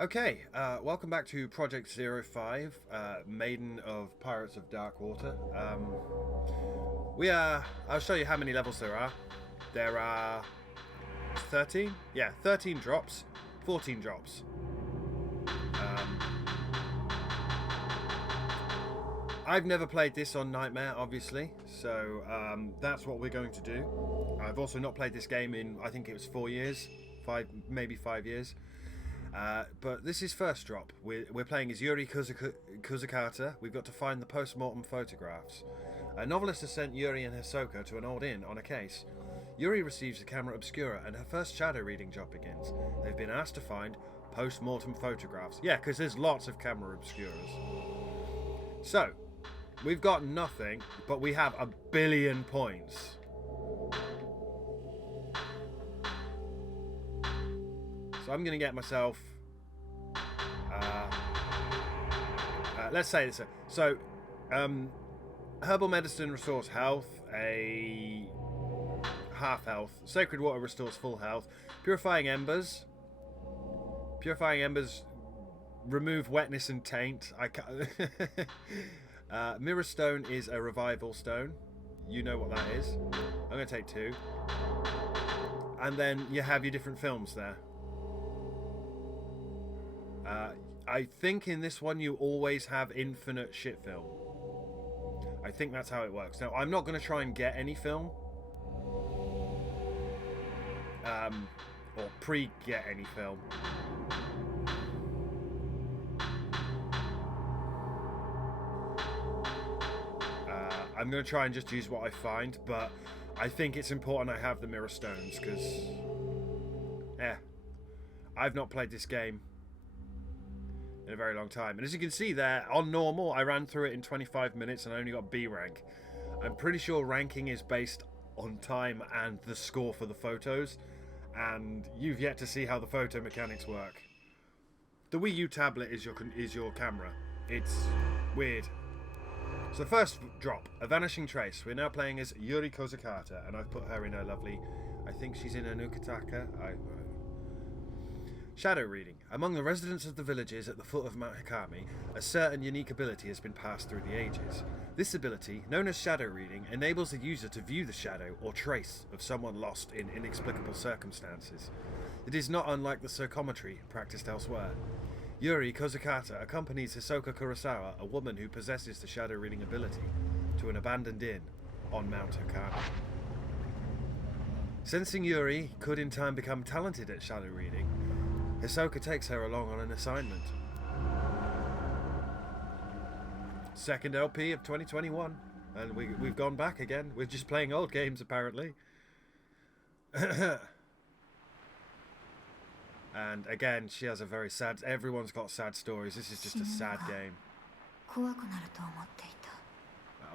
Okay, welcome back to Project 05, Maiden of Pirates of Dark Water. I'll show you how many levels there are. There are 13? Yeah, 13 drops, 14 drops. I've never played this on Nightmare, obviously, so that's what we're going to do. I've also not played this game in, I think it was 4 years, maybe 5 years. But this is first drop. We're playing as Yuri Kozukata. We've got to find the post-mortem photographs. A novelist has sent Yuri and Hisoka to an old inn on a case. Yuri receives a Camera Obscura and her first shadow reading job begins. They've been asked to find post-mortem photographs. Yeah, because there's lots of Camera Obscuras. So, we've got nothing, but we have 1 billion points. So I'm going to get myself, let's say this. So, herbal medicine restores health, a half health. Sacred water restores full health. Purifying embers. Purifying embers remove wetness and taint. I can't. Mirror stone is a revival stone. You know what that is. I'm going to take 2. And then you have your different films there. I think in this one you always have infinite shit film. I think that's how it works. Now, I'm not going to try and get any film. Or pre-get any film. I'm going to try and just use what I find, but I think it's important I have the mirror stones, because I've not played this game in a very long time. And as you can see there, on normal, I ran through it in 25 minutes and I only got B rank. I'm pretty sure ranking is based on time and the score for the photos, and you've yet to see how the photo mechanics work. The Wii U tablet is your camera. It's weird. So first drop, a vanishing trace. We're now playing as Yuri Kozukata, and I've put her in her lovely, I think she's in a Nukataka. Shadow reading. Among the residents of the villages at the foot of Mount Hikami, a certain unique ability has been passed through the ages. This ability, known as shadow reading, enables the user to view the shadow or trace of someone lost in inexplicable circumstances. It is not unlike the psychometry practiced elsewhere. Yuri Kozukata accompanies Ose Kurosawa, a woman who possesses the shadow reading ability, to an abandoned inn on Mount Hikami. Sensing Yuri could in time become talented at shadow reading, Hisoka takes her along on an assignment. Second LP of 2021, and we've gone back again. We're just playing old games, apparently. And again, she has a very sad... Everyone's got sad stories. This is just a sad game. I'll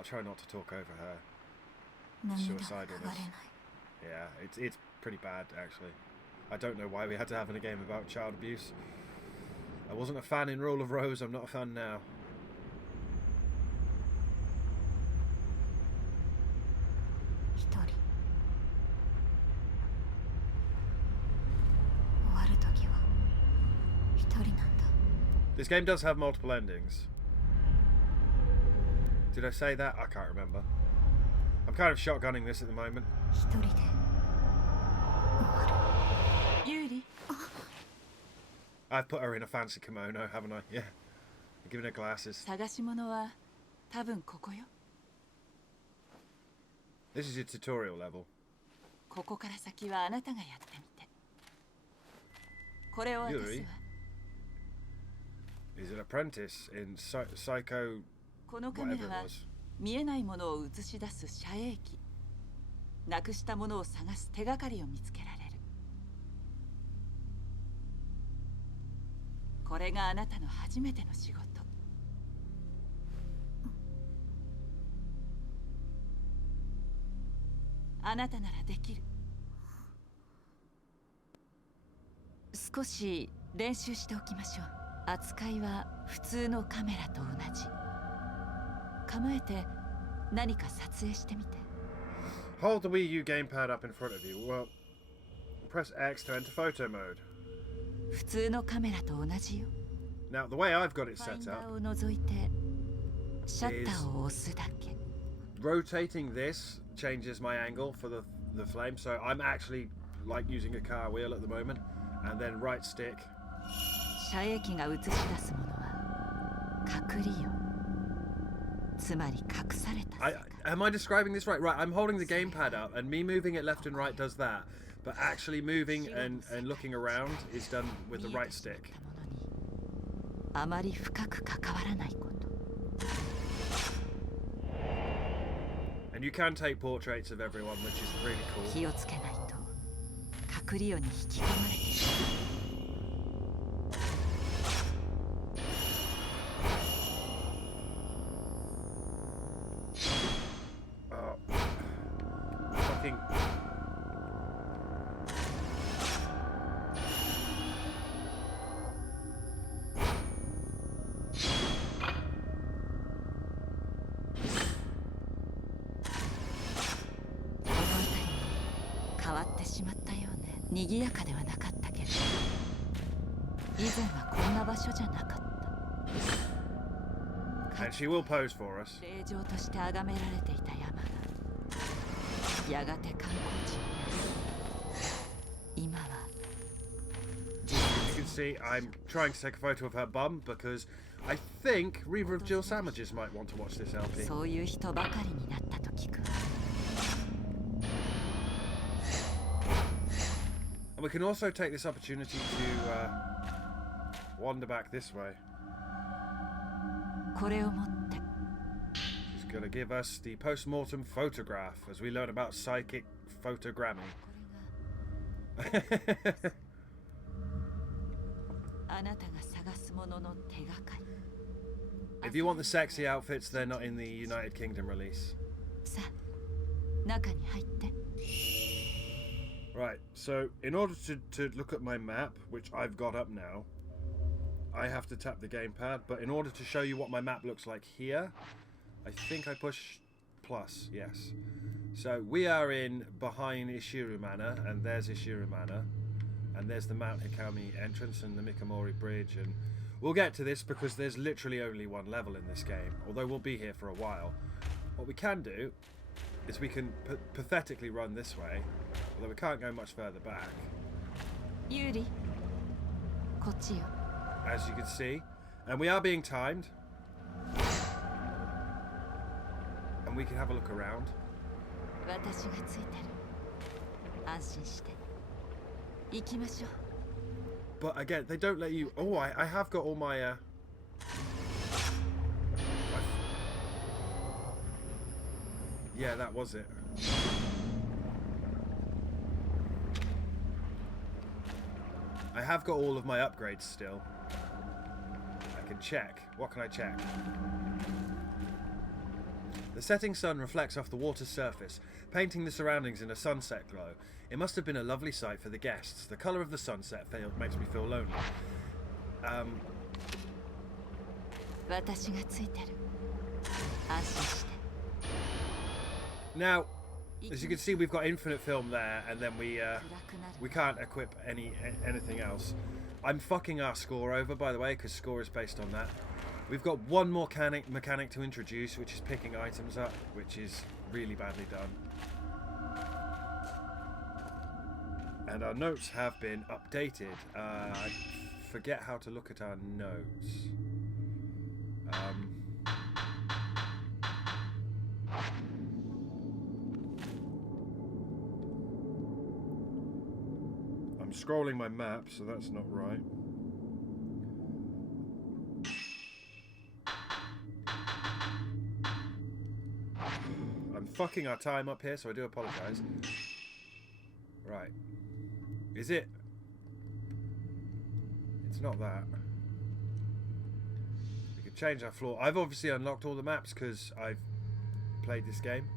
try not to talk over her suicidalness. Yeah, it's pretty bad, actually. I don't know why we had to have a game about child abuse. I wasn't a fan in Rule of Rose. I'm not a fan now. This game does have multiple endings. Did I say that? I can't remember. I'm kind of shotgunning this at the moment. I've put her in a fancy kimono, haven't I? Yeah. I've given her glasses. This is your tutorial level. Yuri is an apprentice in psycho... whatever it was. 見えないものを映し出す遮影機。なくしたものを探す手がかりを見つけられる。これがあなたの初めての仕事。あなたならできる。少し練習しておきましょう。扱いは普通のカメラと同じ。構えて何か撮影してみて。Hold the Wii U Gamepad up in front of you. Well, press X to enter photo mode. 普通のカメラと同じよ。 Now, the way I've got it ファイン set ダ up, ーを除いてシャッターを押すだけ。 rotating this changes my angle for the flame, so I'm actually like using a car wheel at the moment, and then right stick. 射液が映し出すものは隠りよ。つまり隠された世界。 Am I describing this right? Right, I'm holding the gamepad up, and me moving it left and right does that, but actually moving and looking around is done with the right stick. あまり深く関わらないこと。 And you can take portraits of everyone, which is really cool. 気をつけないと隠りよに引き込まれてしまう。 Fucking.賑やかではなかったけど、以前はこんな場所じゃなかった。 And she will pose for us. 霊場として崇められていた山がやがて観光地になり、今は You can see I'm trying to take a photo of her bum because I think Reaver of Jill Sandwiches might want to watch this LP. そういう人ばかりになったと聞くわ。 And we can also take this opportunity to wander back this way. これを持って She's going to give us the post-mortem photograph as we learn about psychic photogramming. あなたが探すものの手がかり。 If you want the sexy outfits, they're not in the United Kingdom release. さあ、中に入って。 Right, so in order to look at my map, which I've got up now, I have to tap the gamepad, but in order to show you what my map looks like here, I think I push plus, yes. So we are in behind Ishiru Manor, and there's Ishiru Manor, and there's the Mount Hikami entrance and the Mikamori Bridge, and we'll get to this because there's literally only one level in this game, although we'll be here for a while. What we can do is we can pathetically run this way, although we can't go much further back. ユーリ、こっちよ。 As you can see, and we are being timed, and we can have a look around. 私がついてる。安心して。行きましょう。 But again, they don't let you. Oh, I have got all my. Yeah, that was it. I have got all of my upgrades still. I can check. What can I check? The setting sun reflects off the water's surface, painting the surroundings in a sunset glow. It must have been a lovely sight for the guests. The colour of the sunset makes me feel lonely. 私がついてる。安心して。 Now, as you can see, we've got infinite film there, and then we can't equip anything else. I'm fucking our score over, by the way, because score is based on that. We've got one more mechanic to introduce, which is picking items up, which is really badly done. And our notes have been updated. I forget how to look at our notes. I'm scrolling my map, so that's not right. I'm fucking our time up here, so I do apologise. Right. Is it? It's not that. We could change our floor. I've obviously unlocked all the maps because I've played this game.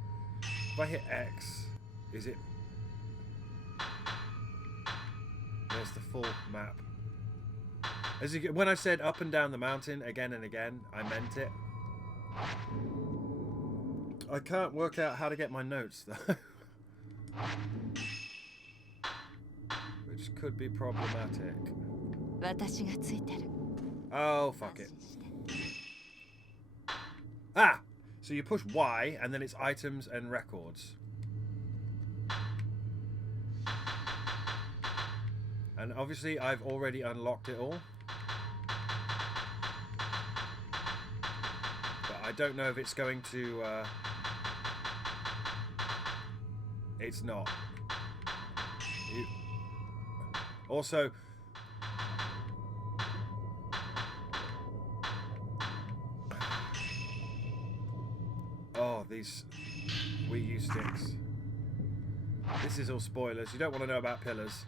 If I hit X, is it? There's the full map. As you, when I said up and down the mountain again and again, I meant it. I can't work out how to get my notes though. Which could be problematic. 私がついてる。 Oh, fuck it. Ah! So you push Y and then it's items and records. And obviously I've already unlocked it all. But I don't know if it's going to... It's not. Also... Oh, these Wii U sticks. This is all spoilers. You don't want to know about pillars.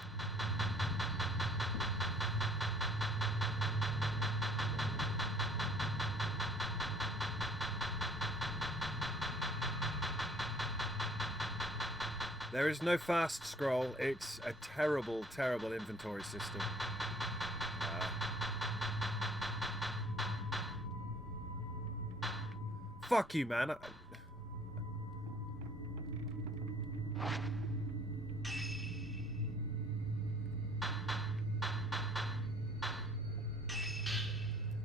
There is no fast scroll. It's a terrible, terrible inventory system. Fuck you, man.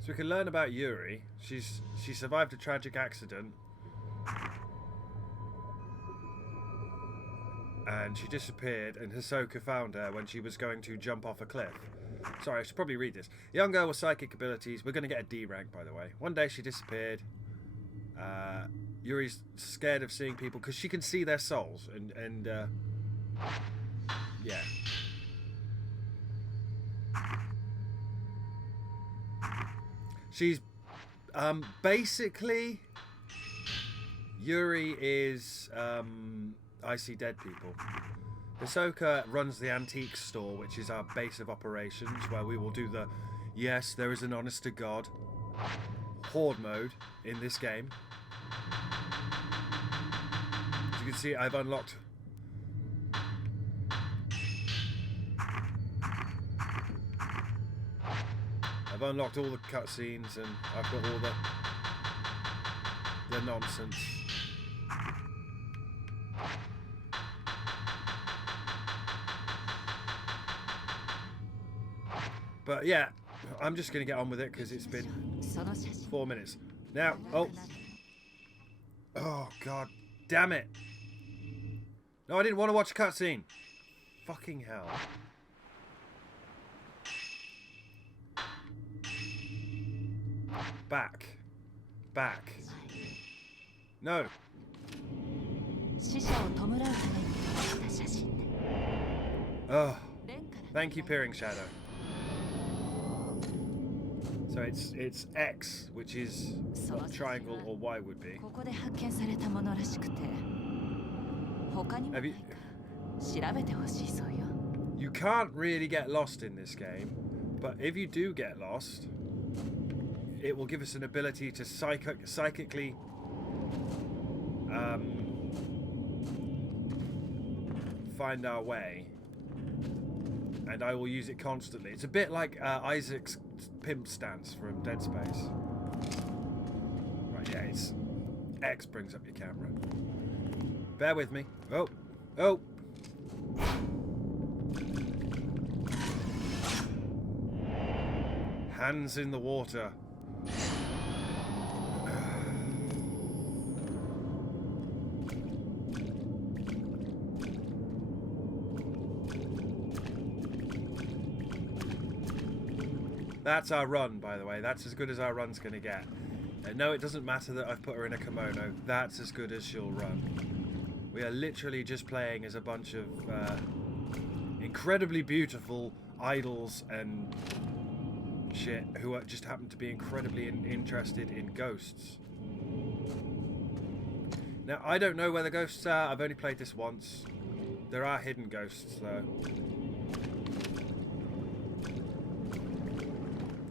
So we can learn about Yuri. She survived a tragic accident. And she disappeared, and Hisoka found her when she was going to jump off a cliff. Sorry, I should probably read this. A young girl with psychic abilities. We're going to get a D rank, by the way. One day she disappeared. Yuri's scared of seeing people because she can see their souls. And yeah. She's basically... Yuri is... I see dead people. Hisoka runs the antique store, which is our base of operations, where we will do the yes, there is an honest to God horde mode in this game. As you can see, I've unlocked all the cutscenes, and I've got all the nonsense. But yeah, I'm just going to get on with it because it's been 4 minutes. Now, oh god damn it. No, I didn't want to watch a cutscene. Fucking hell. Back. No. Oh, thank you, Peering Shadow. So it's X, which is what triangle or Y would be. Have you can't really get lost in this game, but if you do get lost, it will give us an ability to psychically find our way, and I will use it constantly. It's a bit like Isaac's pimp stance from Dead Space. Right, yeah, it's X brings up your camera. Bear with me. Oh. Hands in the water. That's our run, by the way. That's as good as our run's going to get. And no, it doesn't matter that I've put her in a kimono. That's as good as she'll run. We are literally just playing as a bunch of incredibly beautiful idols and shit who just happen to be incredibly interested in ghosts. Now, I don't know where the ghosts are. I've only played this once. There are hidden ghosts, though.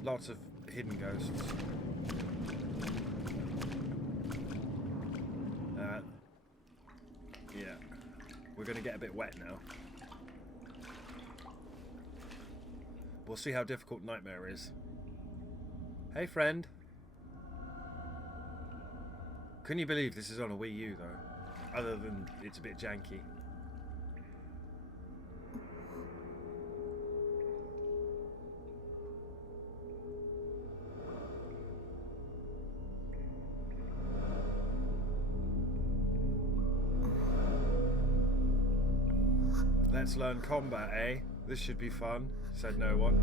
Lots of hidden ghosts. Yeah. We're going to get a bit wet now. We'll see how difficult Nightmare is. Hey, friend. Can you believe this is on a Wii U, though? Other than it's a bit janky. Let's learn combat, eh? This should be fun, said no one.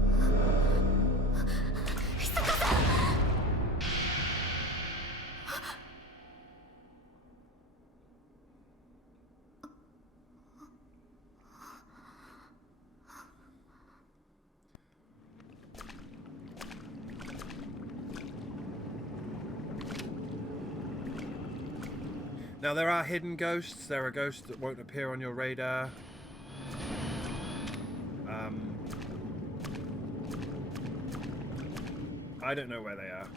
Now there are hidden ghosts. There are ghosts that won't appear on your radar. I don't know where they are.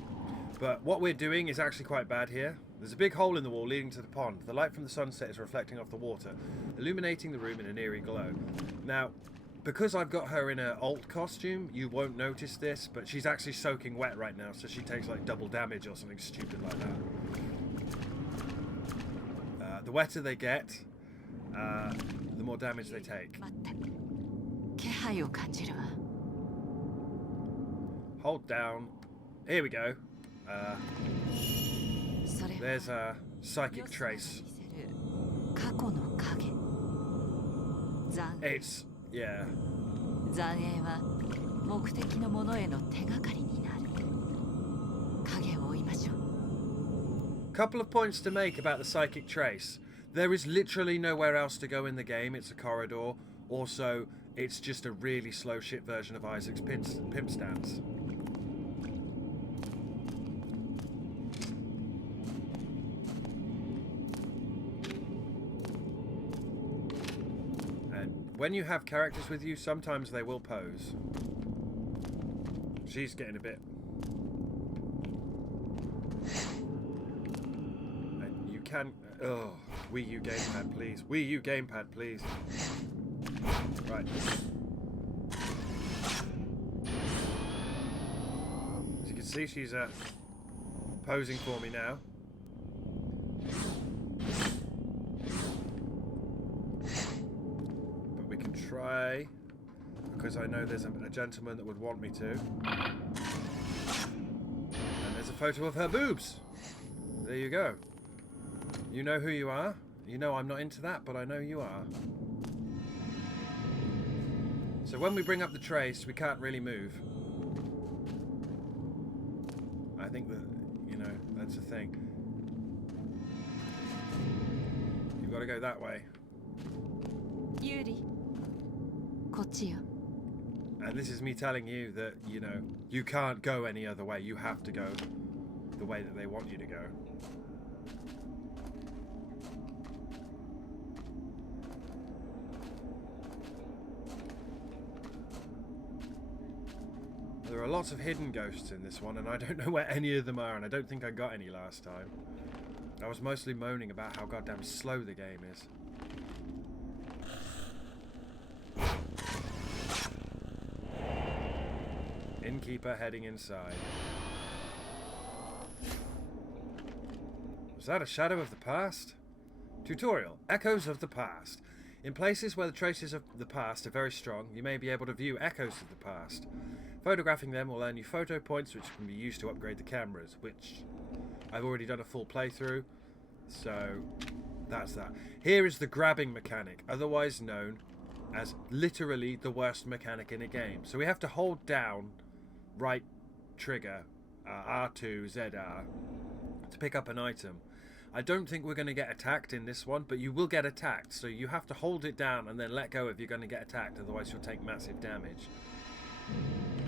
But what we're doing is actually quite bad here. There's a big hole in the wall leading to the pond. The light from the sunset is reflecting off the water, illuminating the room in an eerie glow. Now, because I've got her in an alt costume, you won't notice this, but she's actually soaking wet right now, so she takes like double damage or something stupid like that. The wetter they get, the more damage they take. Hold down. Here we go. There's a psychic trace. It's, yeah. Couple of points to make about the psychic trace. There is literally nowhere else to go in the game. It's a corridor. Also, it's just a really slow shit version of Isaac's pimp stance. When you have characters with you, sometimes they will pose. She's getting a bit... And you can... Oh, Wii U Gamepad, please. Wii U Gamepad, please. Right. As you can see, she's posing for me now. Try, because I know there's a gentleman that would want me to. And there's a photo of her boobs. There you go. You know who you are. You know I'm not into that, but I know you are. So when we bring up the trace, we can't really move. I think that, you know, that's the thing. You've got to go that way. Yuri. And this is me telling you that, you know, you can't go any other way. You have to go the way that they want you to go. There are lots of hidden ghosts in this one, and I don't know where any of them are, and I don't think I got any last time. I was mostly moaning about how goddamn slow the game is. Innkeeper heading inside. Was that a shadow of the past? Tutorial. Echoes of the past. In places where the traces of the past are very strong, you may be able to view echoes of the past. Photographing them will earn you photo points which can be used to upgrade the cameras, which I've already done a full playthrough, so that's that. Here is the grabbing mechanic, otherwise known as literally the worst mechanic in a game. So we have to hold down right trigger, R2, ZR, to pick up an item. I don't think we're going to get attacked in this one, but you will get attacked, so you have to hold it down and then let go if you're going to get attacked, otherwise you'll take massive damage.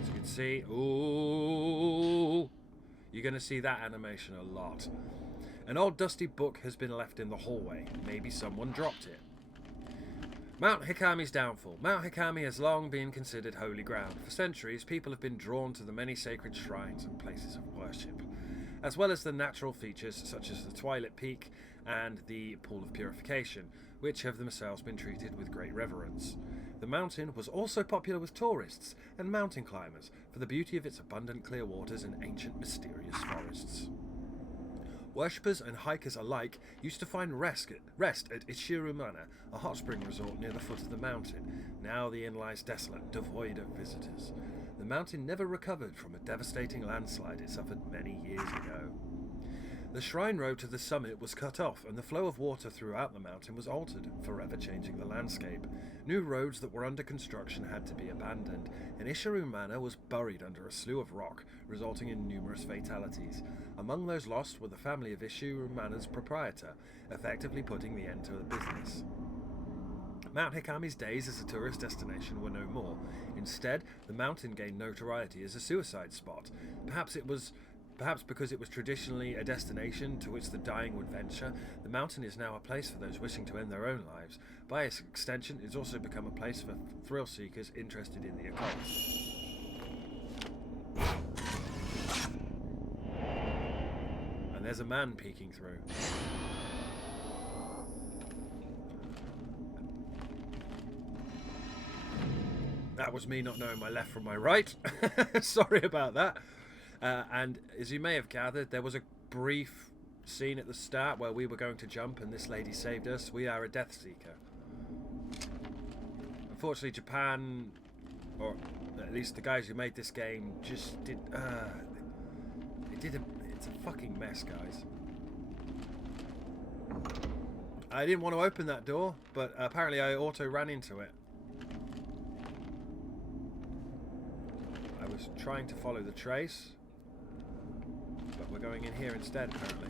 As you can see, ooh, you're going to see that animation a lot. An old dusty book has been left in the hallway. Maybe someone dropped it. Mount Hikami's downfall. Mount Hikami has long been considered holy ground. For centuries, people have been drawn to the many sacred shrines and places of worship, as well as the natural features such as the Twilight Peak and the Pool of Purification, which have themselves been treated with great reverence. The mountain was also popular with tourists and mountain climbers for the beauty of its abundant clear waters and ancient mysterious forests. Worshippers and hikers alike used to find rest at Ishiru Manor, a hot spring resort near the foot of the mountain. Now the inn lies desolate, devoid of visitors. The mountain never recovered from a devastating landslide it suffered many years ago. The shrine road to the summit was cut off, and the flow of water throughout the mountain was altered, forever changing the landscape. New roads that were under construction had to be abandoned, and Ishiru Manor was buried under a slew of rock, resulting in numerous fatalities. Among those lost were the family of Ishiru Manor's proprietor, effectively putting the end to the business. Mount Hikami's days as a tourist destination were no more. Instead, the mountain gained notoriety as a suicide spot. Perhaps because it was traditionally a destination to which the dying would venture, the mountain is now a place for those wishing to end their own lives. By extension, it's also become a place for thrill seekers interested in the occult. And there's a man peeking through. That was me not knowing my left from my right. Sorry about that. And as you may have gathered, there was a brief scene at the start where we were going to jump and this lady saved us. We are a Death Seeker. Unfortunately, Japan, or at least the guys who made this game, just did... it's a fucking mess, guys. I didn't want to open that door, but apparently I auto ran into it. I was trying to follow the trace, but we're going in here instead, apparently.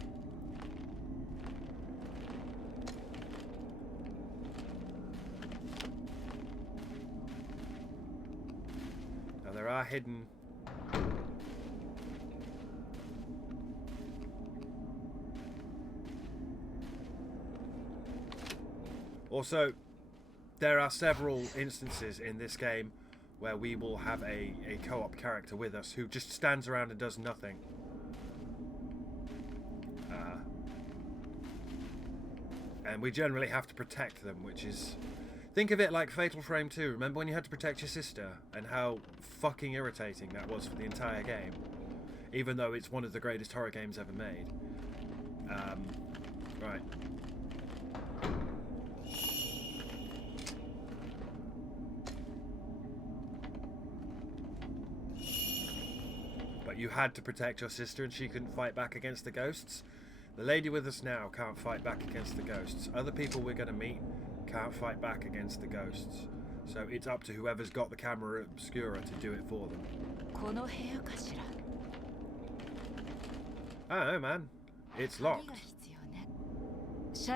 Now there are hidden... Also, there are several instances in this game where we will have a co-op character with us who just stands around and does nothing. And we generally have to protect them, which is... Think of it like Fatal Frame 2. Remember when you had to protect your sister? And how fucking irritating that was for the entire game. Even though it's one of the greatest horror games ever made. Right. But you had to protect your sister and she couldn't fight back against the ghosts. The lady with us now can't fight back against the ghosts. Other people we're going to meet can't fight back against the ghosts. So it's up to whoever's got the Camera Obscura to do it for them. I don't know, man. It's locked. So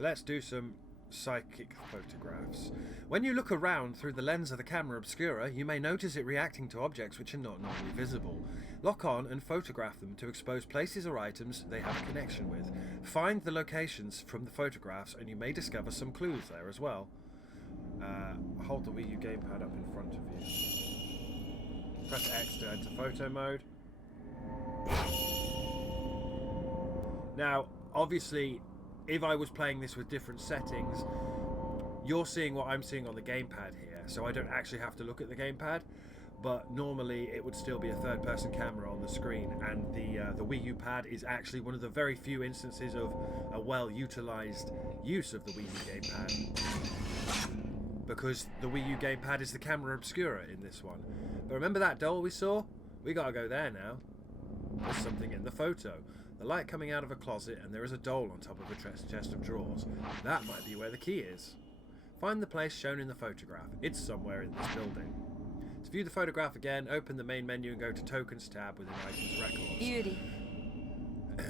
let's do some psychic photographs. When you look around through the lens of the Camera Obscura, you may notice it reacting to objects which are not normally visible. Lock on and photograph them to expose places or items they have a connection with. Find the locations from the photographs and you may discover some clues there as well. Hold the Wii U Gamepad up in front of you. Press X to enter photo mode. Now, obviously, if I was playing this with different settings, you're seeing what I'm seeing on the gamepad here, so I don't actually have to look at the gamepad, but normally it would still be a third-person camera on the screen, and the Wii U pad is actually one of the very few instances of a well-utilised use of the Wii U gamepad, because the Wii U gamepad is the Camera Obscura in this one. But remember that doll we saw? We gotta go there now. There's something in the photo. The light coming out of a closet, and there is a doll on top of a chest of drawers. That might be where the key is. Find the place shown in the photograph. It's somewhere in this building. To view the photograph again, open the main menu and go to Tokens tab within Items Records. Yuri,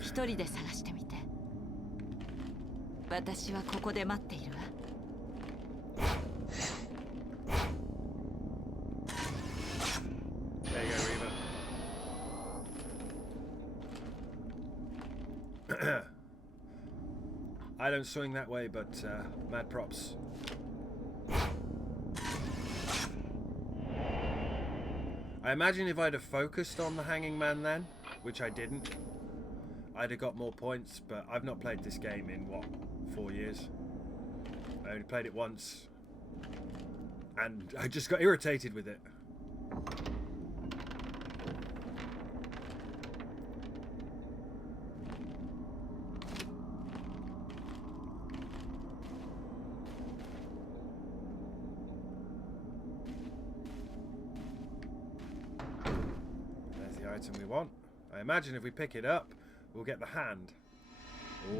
一人で探してみて。私はここで待っているわ。There you go, Reba. I don't swing that way, but mad props. I imagine if I'd have focused on the hanging man then, which I didn't, I'd have got more points, but I've not played this game in, what, 4 years? I only played it once, and I just got irritated with it. item we want. I imagine if we pick it up, we'll get the hand.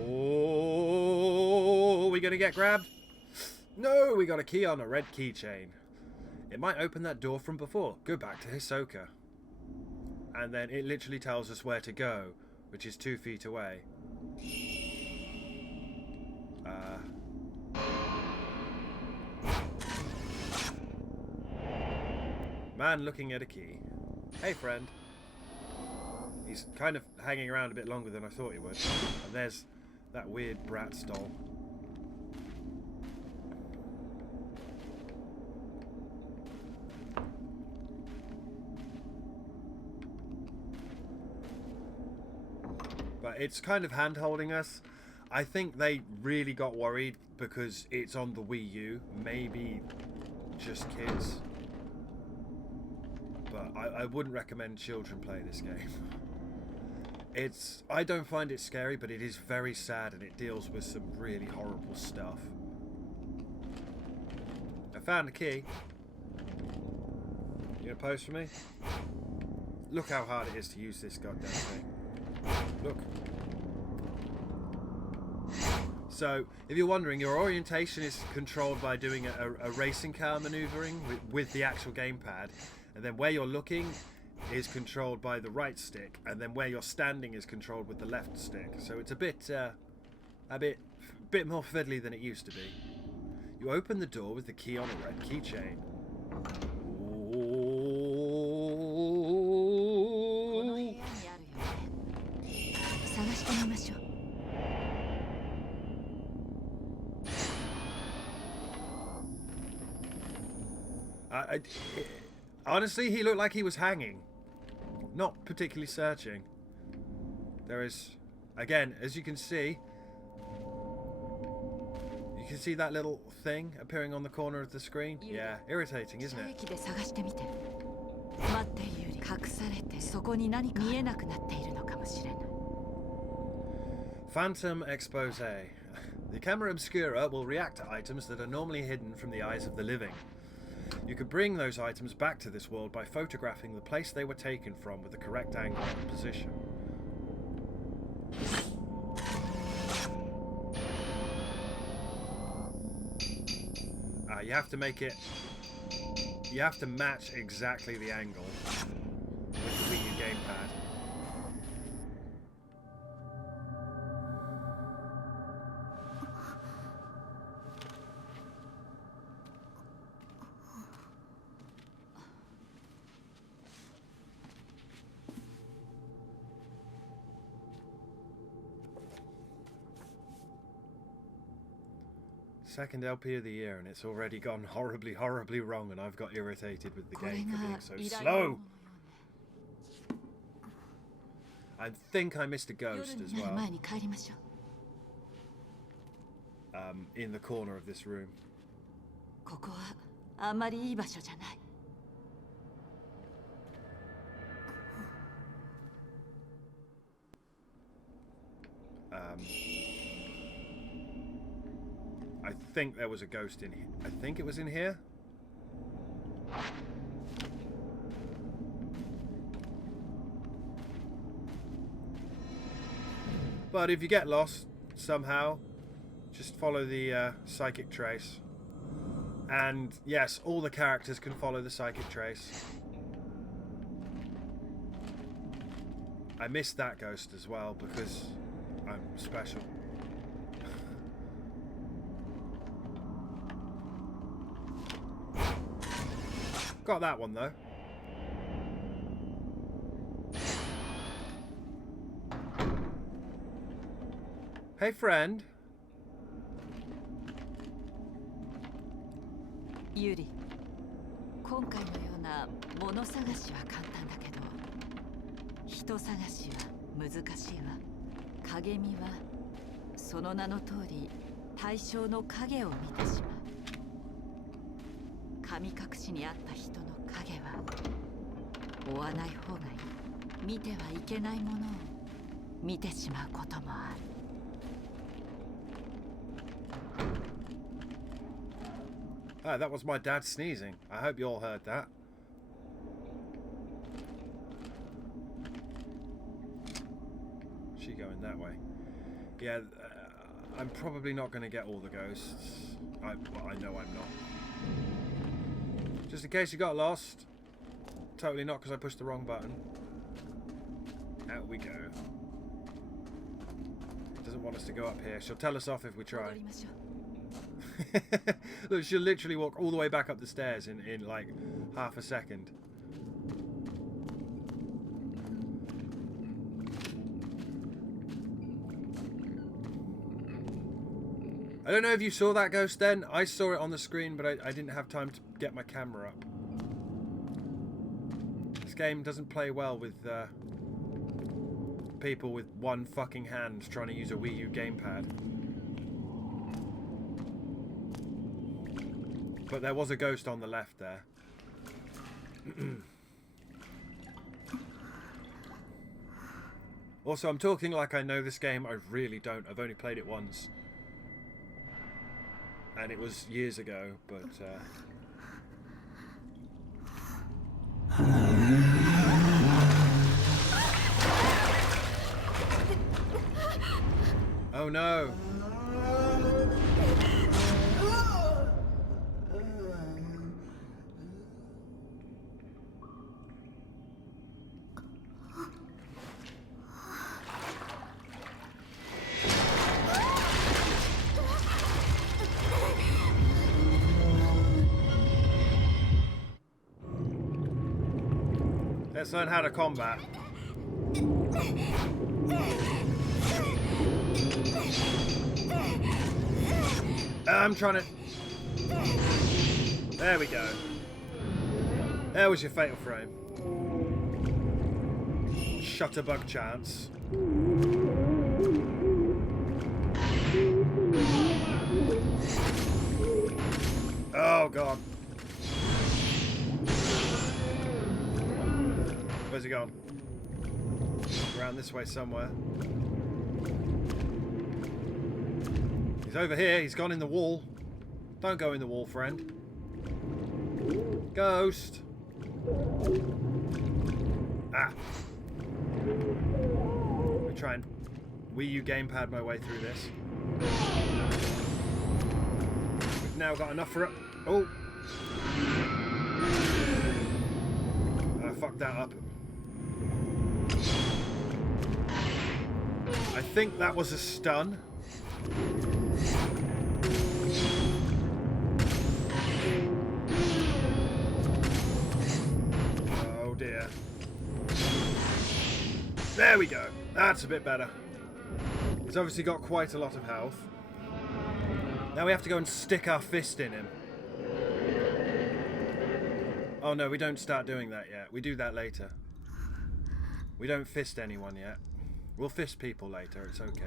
Oh, are we going to get grabbed? No, we got a key on a red keychain. It might open that door from before. Go back to Hisoka. And then it literally tells us where to go, which is 2 feet away. Man looking at a key. Hey, friend. He's kind of hanging around a bit longer than I thought he would. And there's that weird Bratz doll. But it's kind of hand-holding us. I think they really got worried because it's on the Wii U. Maybe just kids. But I wouldn't recommend children play this game. I don't find it scary, but it is very sad and it deals with some really horrible stuff. I found a key. You gonna pose for me? Look how hard it is to use this goddamn thing. Look. So, if you're wondering, your orientation is controlled by doing a racing car maneuvering with the actual gamepad. And then where you're looking is controlled by the right stick, and then where you're standing is controlled with the left stick. So it's a bit more fiddly than it used to be. You open the door with the key on a red keychain. Honestly, he looked like he was hanging. Not particularly searching. There is, again, as you can see that little thing appearing on the corner of the screen? Yeah, irritating, isn't it? Phantom Expose. The Camera Obscura will react to items that are normally hidden from the eyes of the living. You could bring those items back to this world by photographing the place they were taken from with the correct angle and position. You have to make it... You have to match exactly the angle with the Wii U Gamepad. Second LP of the year, and it's already gone horribly, horribly wrong, and I've got irritated with the game for being so slow. I think I missed a ghost as well. In the corner of this room. I think there was a ghost in here. I think it was in here. But if you get lost somehow, just follow the psychic trace. And yes, all the characters can follow the psychic trace. I missed that ghost as well because I'm special. Got that one though. Hey friend. Yuri. 今回のような物探しは簡単だけど、人探しは難しいわ。影見はその名の通り対象の影を見てしまう。神隠しにあった人の影は追わない方がいい。見てはいけないものを見てしまうこともある。Ah, that was my dad sneezing. I hope you all heard that. She going that way. Yeah, I'm probably not going to get all the ghosts. I know I'm not. Just in case you got lost. Totally not, because I pushed the wrong button. Out we go. Doesn't want us to go up here. She'll tell us off if we try. Look, she'll literally walk all the way back up the stairs in like half a second. I don't know if you saw that ghost then. I saw it on the screen, but I didn't have time to get my camera up. This game doesn't play well with people with one fucking hand trying to use a Wii U Gamepad. But there was a ghost on the left there. Also, I'm talking like I know this game. I really don't. I've only played it once. And it was years ago, but... Oh no! Let's learn how to combat. I'm trying to... There we go. There was your fatal frame. Shutterbug chance. Oh god. Where's he gone? Around this way somewhere. He's over here. He's gone in the wall. Don't go in the wall, friend. Ghost. Ah. Let me try and Wii U Gamepad my way through this. We've now got enough for it. Oh. I fucked that up. I think that was a stun. Oh dear. There we go. That's a bit better. He's obviously got quite a lot of health. Now we have to go and stick our fist in him. Oh no, we don't start doing that yet. We do that later. We don't fist anyone yet. We'll fist people later, it's okay.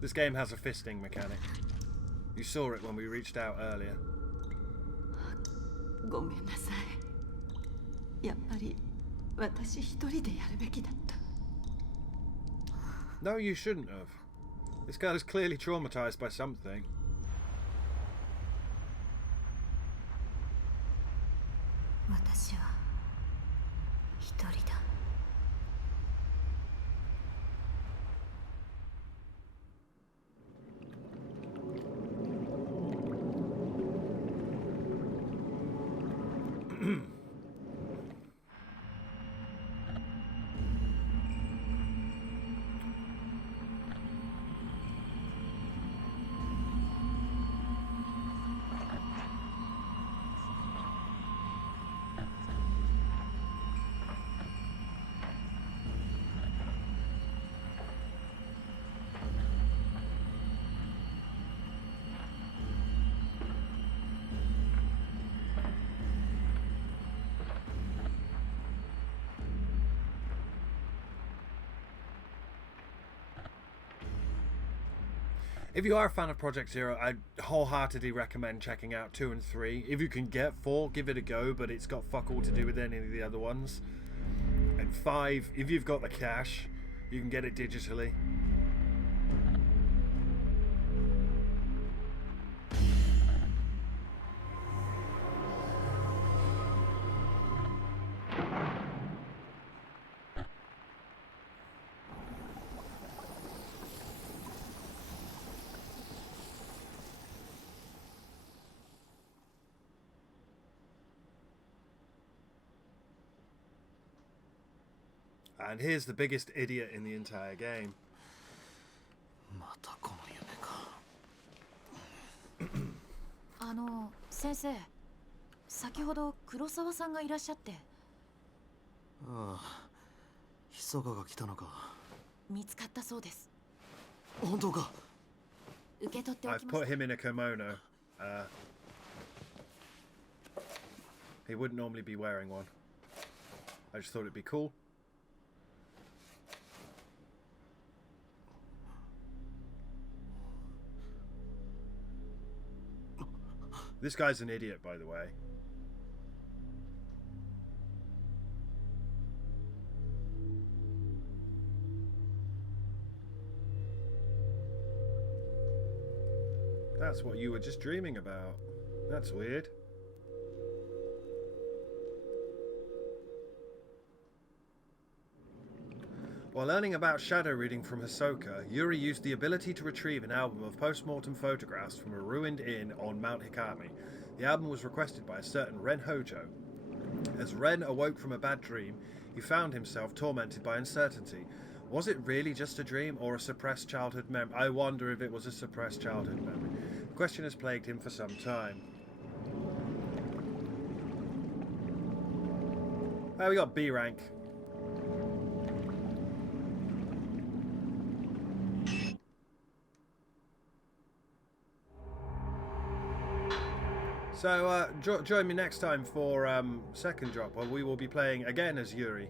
This game has a fisting mechanic. You saw it when we reached out earlier. No, you shouldn't have. This girl is clearly traumatized by something. If you are a fan of Project Zero, I wholeheartedly recommend checking out 2 and 3. If you can get 4, give it a go, but it's got fuck all to do with any of the other ones. And 5, if you've got the cash, you can get it digitally. And here's the biggest idiot in the entire game. またこの夢か。先生、先ほど黒沢さんがいらっしゃって。ああ、密かが来たのか。見つかったそうです。本当か。受け取ってお I've きまし put た。 him in a kimono. He wouldn't normally be wearing one. I just thought it'd be cool. This guy's an idiot, by the way. That's what you were just dreaming about. That's weird. While learning about shadow reading from Hisoka, Yuri used the ability to retrieve an album of post-mortem photographs from a ruined inn on Mount Hikami. The album was requested by a certain Ren Hojo. As Ren awoke from a bad dream, he found himself tormented by uncertainty. Was it really just a dream or a suppressed childhood memory? I wonder if it was a suppressed childhood memory. The question has plagued him for some time. We got B rank. So join me next time for second drop, where we will be playing again as Yuri.